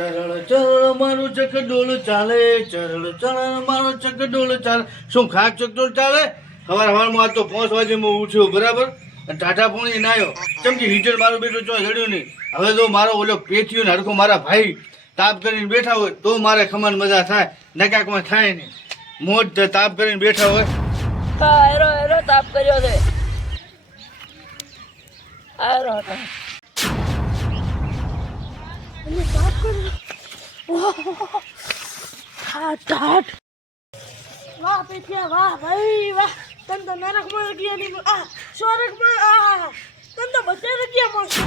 ચરળ ચરળ મારું ચકડોળ ચાલે, ચરળ ચરળ મારો ચકડોળ ચાલે. શું ખાક ચકડોળ ચાલે? સવારમાં આજ તો 5 વાગે હું ઉઠ્યો બરાબર, અને ટાટા પોણી નાયો. કેમ કે હીટર મારું બેટું ચો જડ્યું નહીં. હવે તો મારો ઓલો પેથિયો ને હરખો મારા ભાઈ તાપ કરીને બેઠા હોય તો મારે ખમણ મજા થાય, નકા કોઈ થાય નહીં. મોજ તાપ કરીને બેઠા હોય. હા એરો તાપ કર્યો છે. આરો વાહ પેઠિયા વાહ ભાઈ વાહ. તન તો નરકમાં ગયા ની આ સ્વર્ગમાં આ તન તો બધે ગયા મળશે.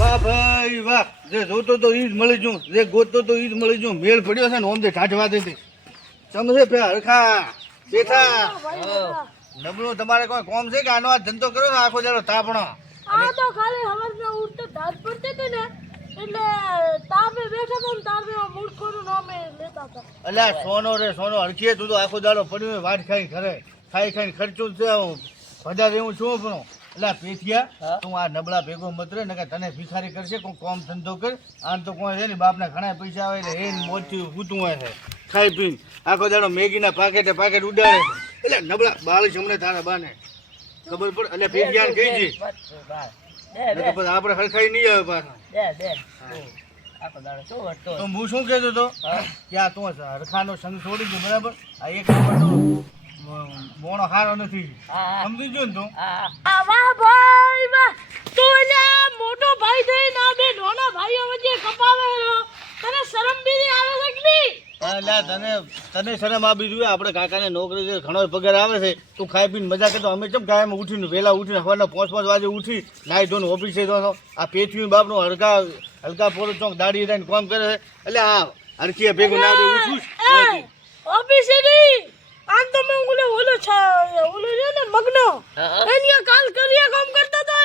વાહ ભાઈ વાહ, જે જોતો તો ઈ જ મળી જુ, જે ગોતતો તો ઈ જ મળી જુ. મેળ પડ્યો છે ને ઓમ તે ઠાઠવા દે સમજે પે હરખા બેઠા. નબળું તમારે કોઈ કોમ છે કે આનો આ ધંધો કરો ને આખો દાડો તાપણો? આ તો ખાલી હવારના ઉઠતે ધાર પડતી હતી ને એટલે તાપે બેઠા હતા ને તાપે મૂર્ખોનું નામે લેતા હતા. અલ્યા સોનો રે સોનો, હરખીએ તું તો આખો દાડો પડ્યો વાટ ખાઈ ખરે ખાઈને ખર્ચું છે. બધા એવું છું પણ એટલે પેથિયા તું આ નબળા ભેગો મત રે, નકર તને ભિખારી કરશે. કોઈ કોમ ધંધો કર. આમ તો કોઈ છે ને બાપના ઘણા પૈસા આવે એટલે એ મોજથી ઊતું હોય છે ખાઈ પીને આખો દાડો મેગીના પાકેટ ઉડાડે. એટલે નબળા બાળી હમણાં તારા બાને ખબર પડે. એટલે પેથિયા કહી છે આપણે હરખાઈ નહીં આવે પાછા. તો હું શું કહેતો હતો કે આ તું હરખાનો સંગ છોડી દો બરાબર. આ એક નંબરનો મોણો હારો નથી, સમજી ગયો ને તું? વાહ ભાઈ વાહ. તો એલા મોટો ભાઈ થઈ ના બે નાના ભાઈઓ વચ્ચે કપાવે તને શરમ બી આવે છે કે નહીં? તને શરમ આવી જોઈએ. આપણે કાકાને નોકરી છે, ઘણો પગાર આવે છે. તું ખાઈ પીને મજા કરતો. અમે કેમ કાયમ ઉઠીને વહેલા ઉઠીને સવારના 5 વાગે ઉઠી નાઈ ધોઈને ઓફિસે તો આ પેથ્યું બાપનું હલકા પોરો ચોક દાડી રહીને કામ કરે છે. એટલે આ હરખીએ ભેગું ના ઉઠું ઓફિસે નહીં. આમ તો મેં ઓલો છે ને મગનો એની કાલ કરીયા કામ કરતા હતા.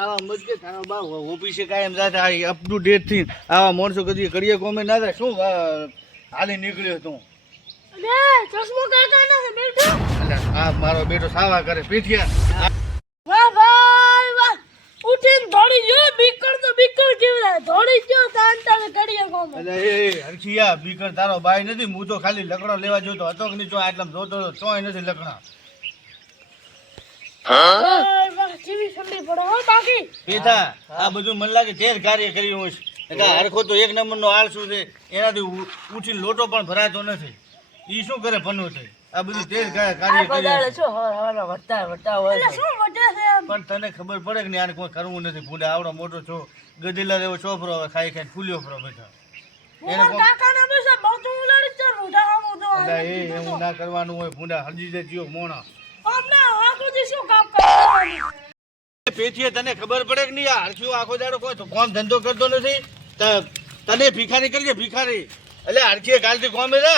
આવા મજકે તારા બા ઓફિસે કાયમ જાતે અપ ટુ ડેટ થી આવા માણસો કદી કરીએ કોમે ના થાય. શું હાલી નીકળ્યો તું? લે ચશ્મો કાકા ના બેઠો. એટલે આ મારો બેટો સાવા કરે પેઠિયા. વાહ ભાઈ વાહ. ઉઠીને દોડી ગયો બીકર કેવડા દોડી ગયો તાંતાને કરીયા કામ. એટલે એ હરખિયા બીકર તારો બાઈ નથી. હું તો ખાલી લકડો લેવા જોતો હતો કે નહીં, આટલા જોતો ચોય નથી લકડા. પેથા આ બધું મને લાગે તેર કાર્ય કર્યું હોય છે. હરખો તો એક નંબરનો આળસુ છે, એનાથી ઉઠીને લોટો પણ ભરાતો નથી. ઈ શું કરે ભણવું છે? આ બધું તેર કાર્ય કર્યું. પણ તને ખબર પડે કે નહીં આને કોઈ કરવું નથી. ભૂંડા આવડો મોટો છો, ગધેલા જેવો છોકરો હવે ખાઈ ફૂલ્યો ફરો બેઠા. એને એવું ના કરવાનું હોય. ભૂંડા હજી જ જીઓ મોણા પેથીએ તને ખબર પડે કે નહીં? આ હરખ્યું આખો દાડો કોઈ કોમ ધંધો કરતો નથી. તને ભિખારી કરીએ ભિખારી. એટલે હરખીએ કાલથી કોમે રે.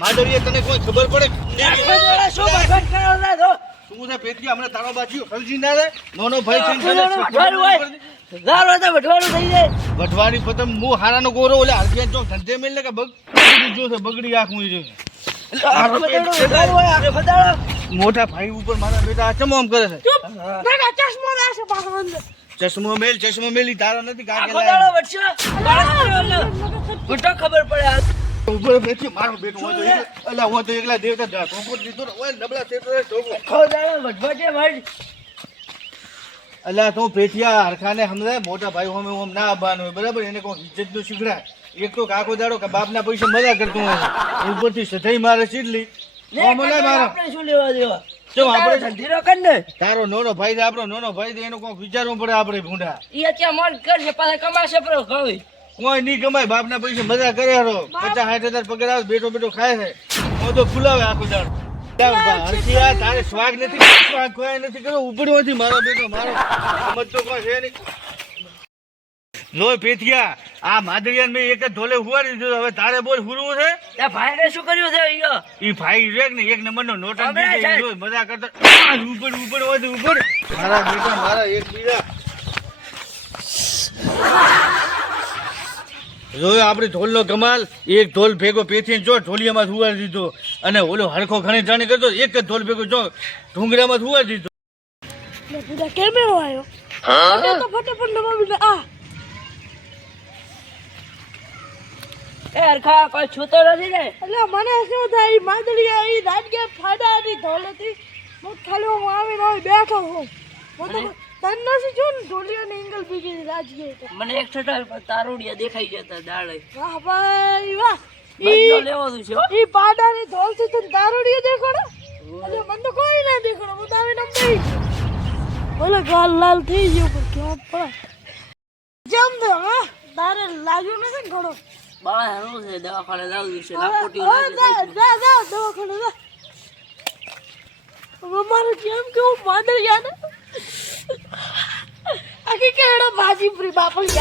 માધવીએ તને કોઈ ખબર પડે શું છે પેથીએ? હમણાં તારો બાજુ ખર્ચી ના રે નાનો ભાઈ વઢવાડી પતંગ હું હારાનો ગોરો ઓલે હરખીએ તો ધંધે મેલ કે બગડી આખું મોટા ભાઈ ઉપર મારા બેટા આ ચમો આમ કરે છે. ચશ્મો મેલી તારો નથી ખબર પડે ઉપર બેઠી મારો બેટો હોય તો એટલે હું તો એકલા દેવતા જા ટોકો દીધો ઓય નબળા છે ટોકો અલ્યા તું પેઠિયા હરખાને સમજાય. મોટા ભાઈ હોમે ઓમ ના આવવાનું હોય બરાબર. એને કોઈ ઇજ્જત નું શીખડાય. એક તો કાકો દાડો કે બાપના પૈસા મજા કરતું હોય ઉપરથી સધાઈ મારે ચીડલી શું લેવા દેવા? તારો નાનો ભાઈ આપણો નાનો ભાઈ એનો કોઈ વિચારવું પડે. આપણે ભૂંડા ઈ અત્યારે મોજ કરશે પાછા કમાશે પણ ઘણું કોઈ નહીં કમાય. બાપના પૈસા મજા કરે 50-60 હજાર પગાર આવે બેઠો ખાય છે. હું તો ફૂલાવે આખું દાડો. તારે સ્વાગ નથી કોઈ નથી કર્યો ઉપડ્યો નથી મારો બેટો. મારો સમજતો કોઈ છે નહીં. જો પેથિયા આ માધવિયાને મેં એક જ ધોલે હુવાડી દીધો. હવે તારે બોલ હુરવું છે? એ ભાઈને શું કર્યું છે? ઈ ભાઈ રે ને એક નંબરનો નોટા મજા કરતો ઉપર મારા બેટા મારા એક બીજા જોયો આપણે ઢોલનો કમાલ. એક ઢોલ ભેગો પેથીને જો ઢોલિયામાં સુવાડી દીધો અને ઓલો હરખો ઘણી જાણી કરતો એક જ ઢોલ ભેગો જો ઢુંગરામાં સુવાડી દીધો. લે પૂજા કેમ એવો આવ્યો? તો ફટાફટ નમાવી લે. આ એ હરખા કોઈ છૂતો નથી ને. એટલે મને શું થાય ઈ માદળી આવી દાડકે ફાડાની ધોલેથી હું ખાલી હું આવીને આવી બેઠો છું. હું તો તને નથી જોયું ને ઢોલિયાની એંગલ બીજી રાજકીય તો. મને એક છટા તારોડિયા દેખાઈ જતા દાડે. વાહ ભાઈ વાહ. બદલો લેવાનું છે હો. ઈ પાડાની ધોલથી તને દારૂડિયો દેખાડો? અરે મને તો કોઈ ના દેખાડો. હું તો આવીને આમ બેહી ગયો. બોલે ગાલ લાલ થઈ ગયો પણ ક્યાં પડે જેમ તો હા તારે લાગ્યું નથી ને ઘણો. બાળા હારું છે દવાખાને લાવવું છે. હવે લાપોટી જા દવાખાને જા. હવે મારે કેમ કેવું માદળ યાદ આખી કેડો ભાજી પૂરી બાપડી